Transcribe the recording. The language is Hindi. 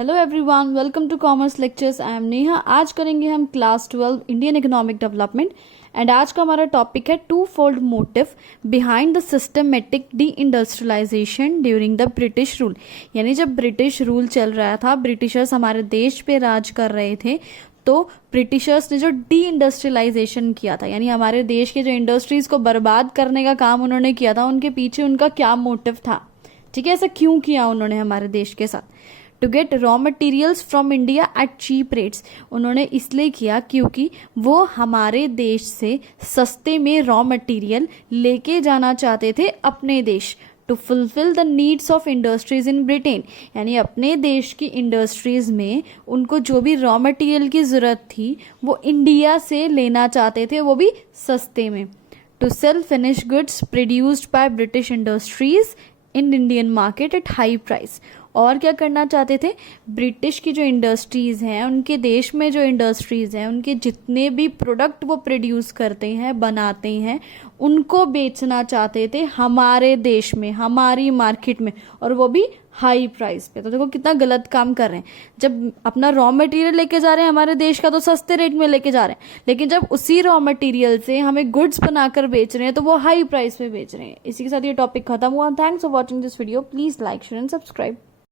Hello everyone, welcome to commerce lectures. I am Neha. आज करेंगे हम class 12 Indian economic development and आज का हमारा टॉपिक है two fold motive behind the systematic de industrialisation during the British rule. यानी जब ब्रिटिश रूल चल रहा था, ब्रिटिशर्स हमारे देश पे राज कर रहे थे, तो ब्रिटिशर्स ने जो डी इंडस्ट्रियलाइजेशन किया था, यानी हमारे देश के जो इंडस्ट्रीज को बर्बाद करने का काम उन्होंने किया था, उनके पीछे उनका क्या मोटिव था, ठीक है, ऐसा क्यों किया उन्होंने हमारे देश के साथ। To get raw materials from India at cheap rates, उन्होंने इसलिए किया क्योंकि वो हमारे देश से सस्ते में रॉ मटेरियल लेके जाना चाहते थे अपने देश। To fulfil the needs of industries in Britain, यानी अपने देश की इंडस्ट्रीज में उनको जो भी रॉ मटेरियल की ज़रूरत थी वो इंडिया से लेना चाहते थे, वो भी सस्ते में। To sell finish goods produced by British industries in Indian market at high price. और क्या करना चाहते थे, ब्रिटिश की जो इंडस्ट्रीज़ हैं, उनके देश में जो इंडस्ट्रीज़ हैं, उनके जितने भी प्रोडक्ट वो प्रोड्यूस करते हैं, बनाते हैं, उनको बेचना चाहते थे हमारे देश में, हमारी मार्केट में, और वो भी हाई प्राइस पे। तो देखो कितना गलत काम कर रहे हैं। जब अपना रॉ मटेरियल लेके जा रहे हैं हमारे देश का, तो सस्ते रेट में लेके जा रहे हैं, लेकिन जब उसी रॉ मटेरियल से हमें गुड्स बनाकर बेच रहे हैं तो वो हाई प्राइस पे बेच रहे हैं। इसी के साथ ये टॉपिक खत्म हुआ। Thanks for watching this video. Please like, share and subscribe.